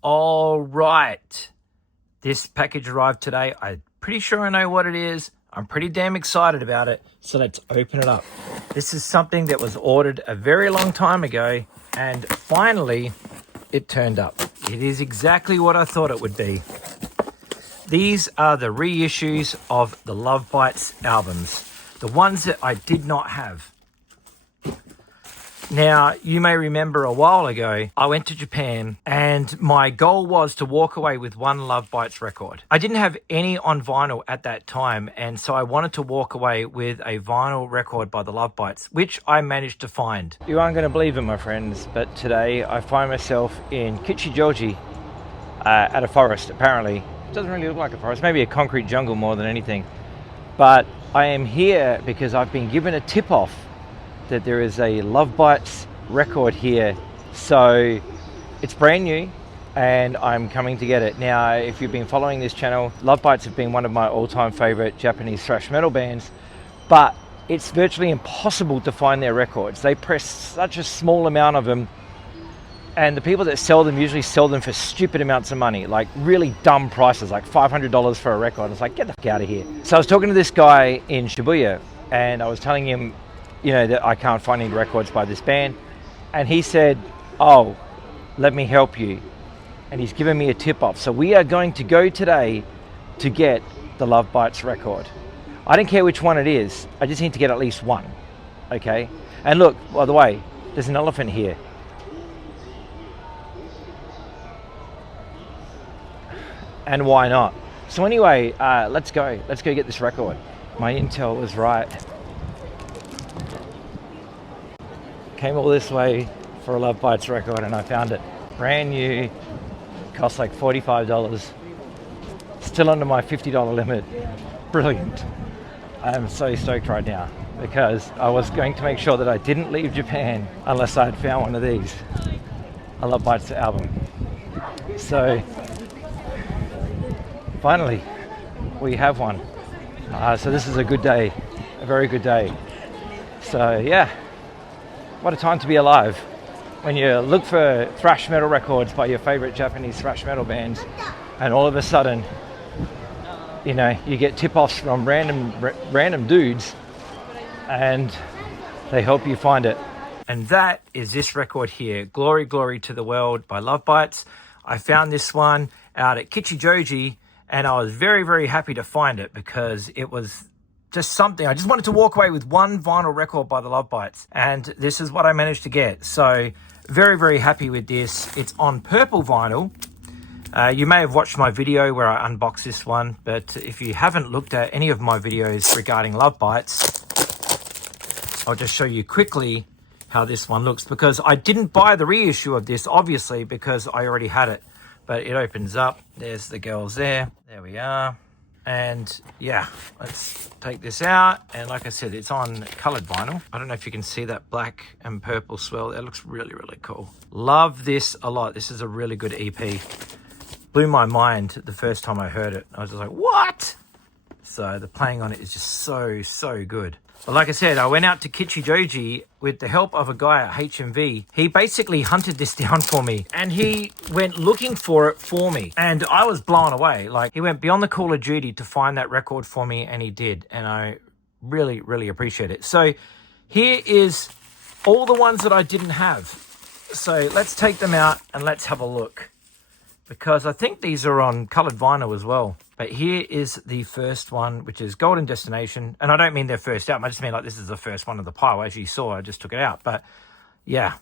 All right. This package arrived today. I'm pretty sure I know what it is. I'm pretty damn excited about it. So let's open it up. This is something that was ordered a very long time ago, and finally it turned up. It is exactly what I thought it would be. These are the reissues of the Lovebites albums, the ones that I did not have. Now, you may remember a while ago, I went to Japan and my goal was to walk away with one Lovebites record. I didn't have any on vinyl at that time, and so I wanted to walk away with a vinyl record by the Lovebites, which I managed to find. You aren't going to believe it, my friends, but today I find myself in Kichijoji at a forest, apparently. It doesn't really look like a forest, maybe a concrete jungle more than anything. But I am here because I've been given a tip-off that there is a Lovebites record here. So it's brand new and I'm coming to get it. Now, if you've been following this channel, Lovebites have been one of my all-time favorite Japanese thrash metal bands, but it's virtually impossible to find their records. They press such a small amount of them, and the people that sell them usually sell them for stupid amounts of money, like really dumb prices, like $500 for a record. It's like, get the fuck out of here. So I was talking to this guy in Shibuya and I was telling him, you know, that I can't find any records by this band, and he said, oh, let me help you, and he's given me a tip off. So we are going to go today to get the Lovebites record. I don't care which one it is, I just need to get at least one. Okay, and look, by the way, there's an elephant here. And why not? So anyway, let's go get this record. My intel was right. Came all this way for a Lovebites record and I found it. Brand new, cost like $45. Still under my $50 limit. Brilliant. I am so stoked right now because I was going to make sure that I didn't leave Japan unless I had found one of these, a Lovebites album. So finally, we have one. So this is a good day, a very good day. So yeah. What a time to be alive when you look for thrash metal records by your favorite Japanese thrash metal bands, and all of a sudden, you know, you get tip-offs from random dudes and they help you find it. And that is this record here, Glory, Glory to the World by Lovebites. I found this one out at Kichijoji and I was very, very happy to find it because it was just something. I just wanted to walk away with one vinyl record by the Lovebites, and this is what I managed to get. So very, very happy with this. It's on purple vinyl. You may have watched my video where I unboxed this one, but if you haven't looked at any of my videos regarding Lovebites, I'll just show you quickly how this one looks, because I didn't buy the reissue of this, obviously, because I already had it. But it opens up. There's the girls there. There we are. And yeah, let's take this out. And like I said, it's on colored vinyl. I don't know if you can see that black and purple swirl. It looks really, really cool. Love this a lot. This is a really good EP. Blew my mind the first time I heard it. I was just like, what? So the playing on it is just so good. But like I said, I went out to Kichijoji with the help of a guy at HMV. He basically hunted this down for me and he went looking for it for me. And I was blown away. Like, he went beyond the call of duty to find that record for me, and he did. And I really, really appreciate it. So here is all the ones that I didn't have. So let's take them out and let's have a look, because I think these are on colored vinyl as well. But here is the first one, which is Golden Destination. And I don't mean their first album. I just mean like this is the first one of the pile. As you saw, I just took it out. But yeah,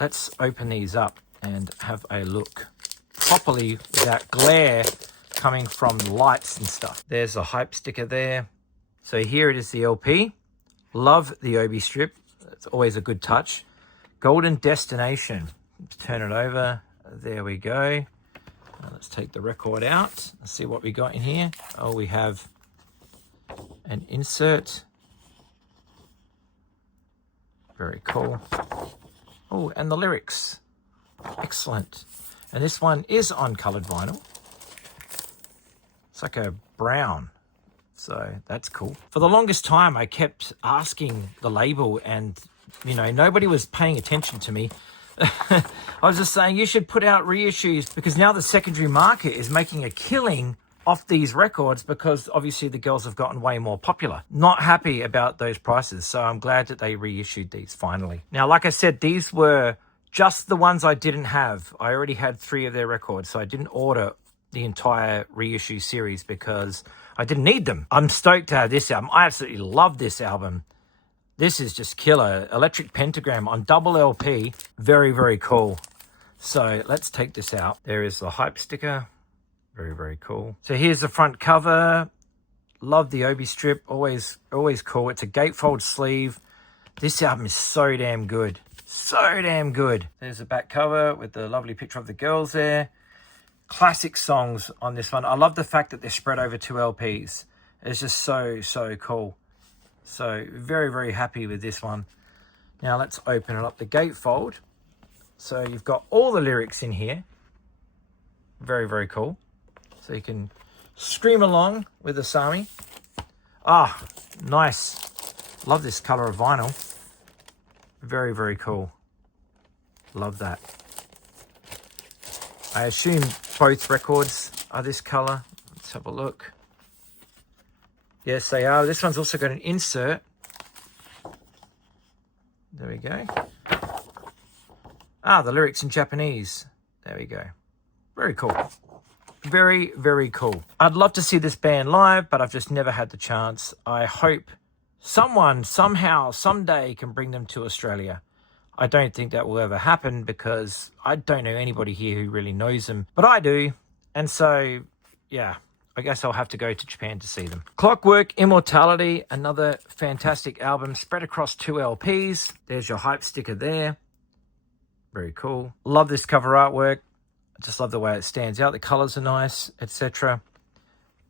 let's open these up and have a look properly without glare coming from lights and stuff. There's a hype sticker there. So here it is, the LP. Love the Obi strip. It's always a good touch. Golden Destination. Let's turn it over. There we go. Let's take the record out and see what we got in here. Oh, we have an insert. Very cool. Oh, and the lyrics. Excellent. And this one is on colored vinyl. It's like a brown. So that's cool. For the longest time, I kept asking the label and, you know, nobody was paying attention to me. I was just saying you should put out reissues, because now the secondary market is making a killing off these records, because obviously the girls have gotten way more popular. Not happy about those prices, so I'm glad that they reissued these finally. Now, like I said, these were just the ones I didn't have. I already had 3 of their records, so I didn't order the entire reissue series because I didn't need them. I'm stoked to have this album. I absolutely love this album. This is just killer. Electric Pentagram on double LP. Very, very cool. So let's take this out. There is the hype sticker. Very, very cool. So here's the front cover. Love the obi strip. Always cool. It's a gatefold sleeve. This album is so damn good. So damn good. There's the back cover with the lovely picture of the girls there. Classic songs on this one. I love the fact that they're spread over 2 LPs. It's just so cool. So very, very happy with this one. Now let's open it up, the gatefold. So you've got all the lyrics in here. Very, very cool. So you can scream along with the Sami. Ah, nice. Love this color of vinyl. Very, very cool. Love that. I assume both records are this color. Let's have a look. Yes, they are. This one's also got an insert. There we go. Ah, the lyrics in Japanese. There we go. Very cool. Very, very cool. I'd love to see this band live, but I've just never had the chance. I hope someone, somehow, someday can bring them to Australia. I don't think that will ever happen because I don't know anybody here who really knows them, but I do. And so, yeah, I guess I'll have to go to Japan to see them. Clockwork Immortality, another fantastic album spread across 2 LPs. There's your hype sticker there. Very cool. Love this cover artwork. I just love the way it stands out. The colors are nice, etc.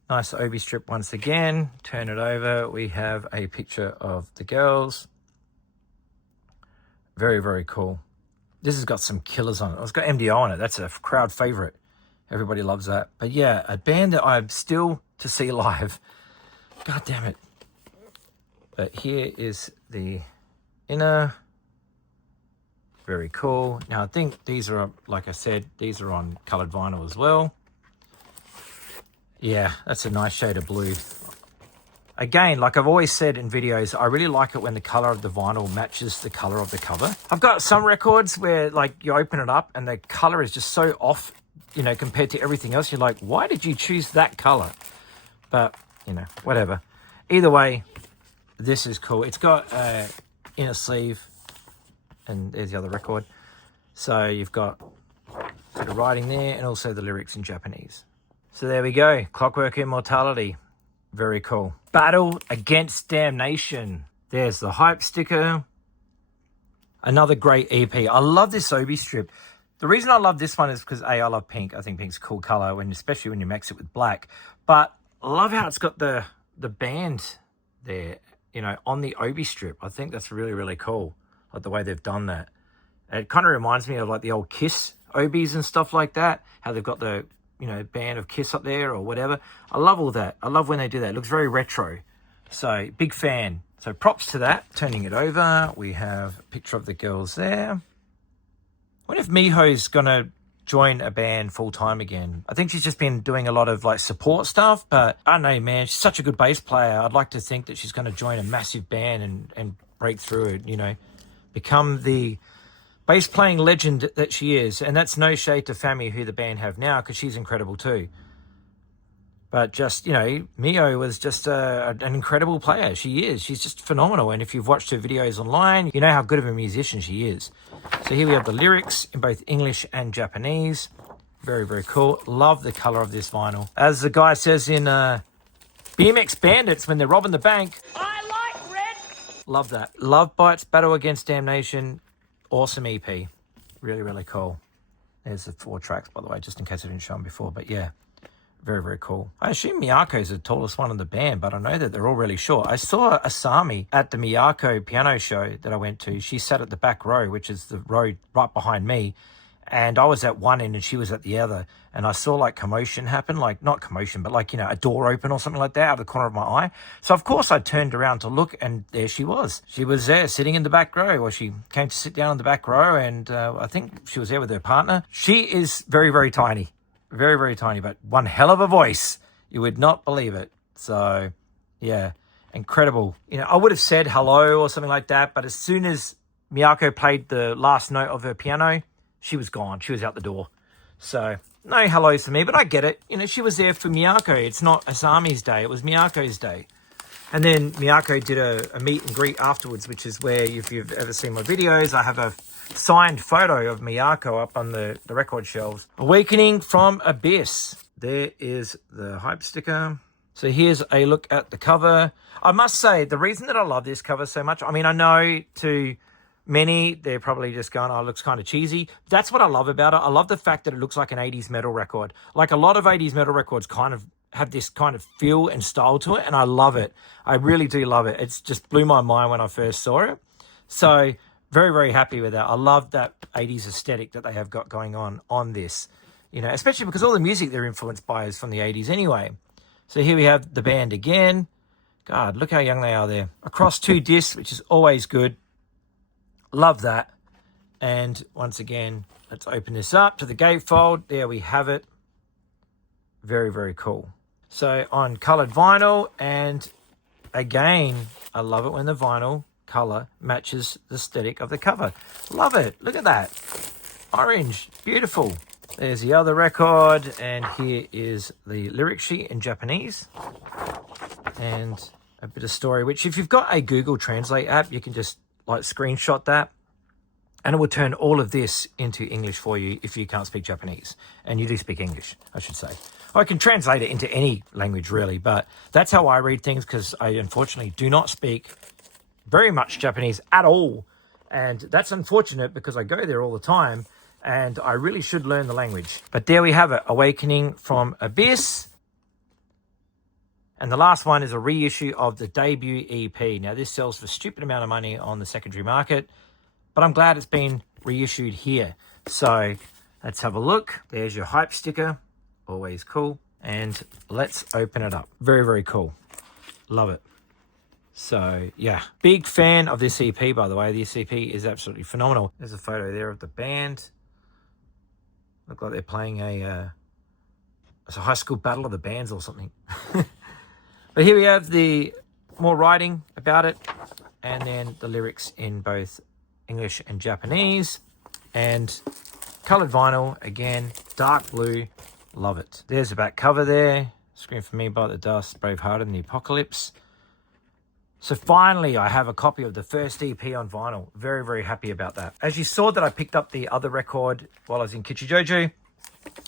Nice obi strip once again. Turn it over. We have a picture of the girls. Very, very cool. This has got some killers on it. It's got MDO on it. That's a crowd favorite. Everybody loves that. But yeah, a band that I'm still to see live. God damn it. But here is the inner. Very cool. Now, I think these are, like I said, these are on colored vinyl as well. Yeah, that's a nice shade of blue. Again, like I've always said in videos, I really like it when the color of the vinyl matches the color of the cover. I've got some records where like you open it up and the color is just so off, you know, compared to everything else. You're like, why did you choose that color? But, you know, whatever. Either way, this is cool. It's got a inner sleeve, and there's the other record. So you've got the writing there and also the lyrics in Japanese. So there we go. Clockwork Immortality. Very cool. Battle Against Damnation. There's the hype sticker. Another great EP. I love this obi strip. The reason I love this one is because A, I love pink. I think pink's a cool color, especially when you mix it with black. But I love how it's got the band there, you know, on the obi strip. I think that's really, really cool. Like the way they've done that. It kind of reminds me of like the old Kiss obis and stuff like that. How they've got the, you know, band of Kiss up there or whatever. I love all that. I love when they do that. It looks very retro. So big fan. So props to that. Turning it over, we have a picture of the girls there. I wonder if Miho's gonna join a band full time again. I think she's just been doing a lot of like support stuff, but I don't know, man. She's such a good bass player. I'd like to think that she's gonna join a massive band and break through it, you know, become the bass playing legend that she is. And that's no shade to Fami, who the band have now, because she's incredible too. But just, you know, Miho was just an incredible player. She is. She's just phenomenal. And if you've watched her videos online, you know how good of a musician she is. So here we have the lyrics in both English and Japanese. Very, very cool. Love the color of this vinyl. As the guy says in BMX Bandits when they're robbing the bank. I like red. Love that. Lovebites, Battle Against Damnation. Awesome EP. Really, really cool. There's the 4 tracks, by the way, just in case I didn't show them before. But yeah, very, very cool. I assume Miyako's the tallest one in the band, but I know that they're all really short. I saw Asami at the Miyako piano show that I went to. She sat at the back row, which is the row right behind me. And I was at one end and she was at the other. And I saw like commotion happen, like not commotion, but like, you know, a door open or something like that out of the corner of my eye. So of course I turned around to look, and there she was. She was there sitting in the back row, or she came to sit down in the back row, and I think she was there with her partner. She is very, very tiny, very, very tiny, but one hell of a voice. You would not believe it. So yeah, incredible. You know, I would have said hello or something like that, but as soon as Miyako played the last note of her piano, she was gone. She was out the door. So no hellos to me, but I get it. You know, she was there for Miyako. It's not Asami's day. It was Miyako's day. And then Miyako did a meet and greet afterwards, which is where, if you've ever seen my videos, I have a signed photo of Miyako up on the record shelves. Awakening from Abyss. There is the hype sticker. So here's a look at the cover. I must say, the reason that I love this cover so much, I mean, I know to many, they're probably just going, oh, it looks kind of cheesy. That's what I love about it. I love the fact that it looks like an 80s metal record. Like a lot of 80s metal records kind of have this kind of feel and style to it, and I love it. I really do love it. It's just blew my mind when I first saw it. So very, very happy with that. I love that 80s aesthetic that they have got going on this, you know, especially because all the music they're influenced by is from the 80s anyway. So here we have the band again. God, look how young they are there. Across 2 discs, which is always good. Love that. And once again, let's open this up to the gatefold. There we have it. Very, very cool. So on colored vinyl, and again, I love it when the vinyl color matches the aesthetic of the cover. Love it. Look at that. Orange. Beautiful. There's the other record, and here is the lyric sheet in Japanese. And a bit of story, which if you've got a Google Translate app, you can just like screenshot that, and it will turn all of this into English for you if you can't speak Japanese. And you do speak English, I should say. I can translate it into any language really, but that's how I read things, because I unfortunately do not speak very much Japanese at all. And that's unfortunate because I go there all the time and I really should learn the language. But there we have it, Awakening from Abyss. And the last one is a reissue of the debut EP. Now, this sells for a stupid amount of money on the secondary market, but I'm glad it's been reissued here. So let's have a look. There's your hype sticker. Always cool. And let's open it up. Very, very cool. Love it. So, yeah. Big fan of this EP, by the way. This EP is absolutely phenomenal. There's a photo there of the band. Look like they're playing it's a high school battle of the bands or something. But here we have the more writing about it, and then the lyrics in both English and Japanese, and colored vinyl, again, dark blue. Love it. There's the back cover there. Scream for Me, Bite the Dust, Bravehearted in the Apocalypse. So finally, I have a copy of the first EP on vinyl. Very, very happy about that. As you saw that I picked up the other record while I was in Kichijoju,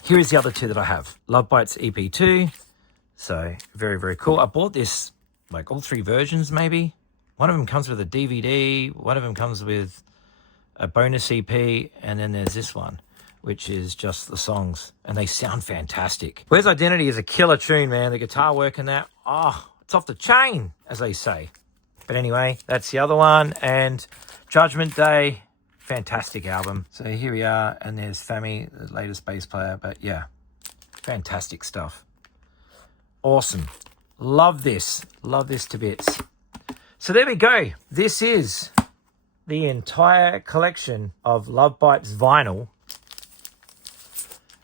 here is the other 2 that I have. Lovebites EP2. So very, very cool. I bought this, like all 3 versions maybe. One of them comes with a DVD. One of them comes with a bonus EP. And then there's this one, which is just the songs. And they sound fantastic. Where's Identity is a killer tune, man. The guitar work in that, it's off the chain, as they say. But anyway, that's the other one. And Judgment Day, fantastic album. So here we are. And there's Fami, the latest bass player. But yeah, fantastic stuff. Awesome. Love this. Love this to bits. So there we go. This is the entire collection of Lovebites vinyl.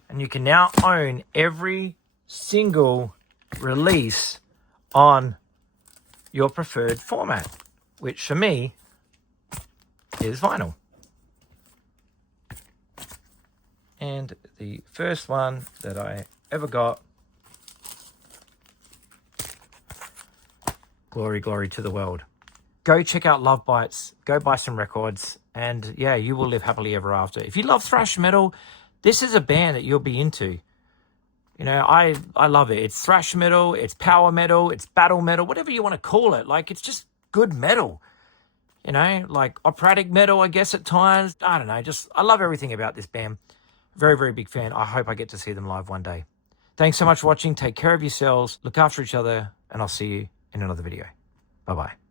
And you can now own every single release on your preferred format, which for me is vinyl. And the first one that I ever got, glory, glory to the world. Go check out Lovebites. Go buy some records. And yeah, you will live happily ever after. If you love thrash metal, this is a band that you'll be into. You know, I love it. It's thrash metal, it's power metal, it's battle metal, whatever you want to call it. Like, it's just good metal. You know, like operatic metal, I guess, at times. I don't know. I love everything about this band. Very, very big fan. I hope I get to see them live one day. Thanks so much for watching. Take care of yourselves. Look after each other. And I'll see you in another video. Bye-bye.